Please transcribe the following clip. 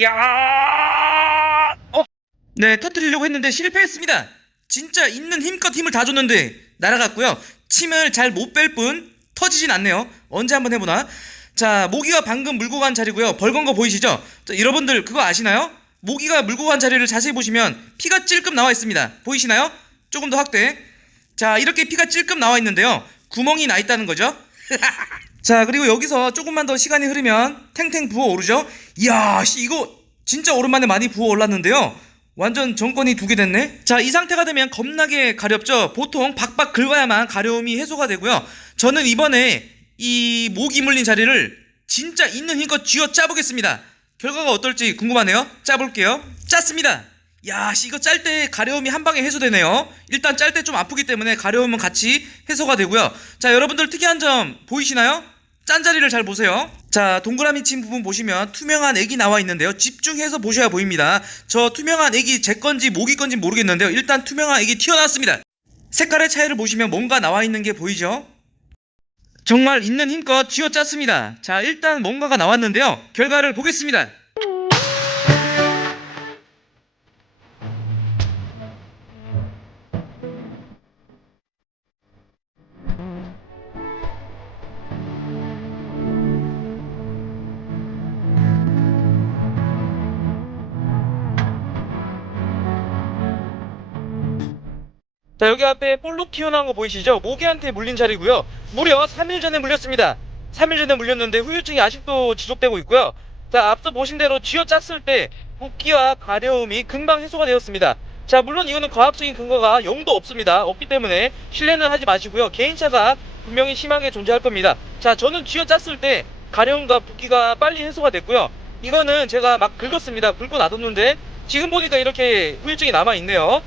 야! 어? 네, 터뜨리려고 했는데 실패했습니다. 진짜 있는 힘껏 힘을 다 줬는데 날아갔고요. 침을 잘 못 뺄 뿐 터지진 않네요. 언제 한번 해보나? 자, 모기가 방금 물고 간 자리고요. 벌건 거 보이시죠? 자, 여러분들 그거 아시나요? 모기가 물고 간 자리를 자세히 보시면 피가 찔끔 나와 있습니다. 보이시나요? 조금 더 확대. 자, 이렇게 피가 찔끔 나와 있는데요. 구멍이 나 있다는 거죠. 자, 그리고 여기서 조금만 더 시간이 흐르면 탱탱 부어 오르죠? 이야, 씨, 이거 진짜 오랜만에 많이 부어 올랐는데요. 완전 정권이 두 개 됐네? 자, 이 상태가 되면 겁나게 가렵죠? 보통 박박 긁어야만 가려움이 해소가 되고요. 저는 이번에 이 모기 물린 자리를 진짜 있는 힘껏 쥐어 짜보겠습니다. 결과가 어떨지 궁금하네요. 짜볼게요. 짰습니다. 야, 씨, 이거 짤 때 가려움이 한 방에 해소되네요. 일단 짤 때 좀 아프기 때문에 가려움은 같이 해소가 되고요. 자, 여러분들 특이한 점 보이시나요? 짠 자리를 잘 보세요. 자, 동그라미 친 부분 보시면 투명한 액이 나와 있는데요. 집중해서 보셔야 보입니다. 저 투명한 액이 제 건지 모기 건지 모르겠는데요. 일단 투명한 액이 튀어나왔습니다. 색깔의 차이를 보시면 뭔가 나와 있는 게 보이죠? 정말 있는 힘껏 쥐어짰습니다. 자, 일단 뭔가가 나왔는데요. 결과를 보겠습니다. 자 여기 앞에 볼록 튀어나온 거 보이시죠? 모기한테 물린 자리고요. 무려 3일 전에 물렸습니다. 3일 전에 물렸는데 후유증이 아직도 지속되고 있고요. 자 앞서 보신 대로 쥐어짰을 때 붓기와 가려움이 금방 해소가 되었습니다. 자 물론 이거는 과학적인 근거가 0도 없습니다. 없기 때문에 신뢰는 하지 마시고요. 개인차가 분명히 심하게 존재할 겁니다. 자 저는 쥐어짰을 때 가려움과 붓기가 빨리 해소가 됐고요. 이거는 제가 막 긁었습니다. 긁고 놔뒀는데 지금 보니까 이렇게 후유증이 남아 있네요.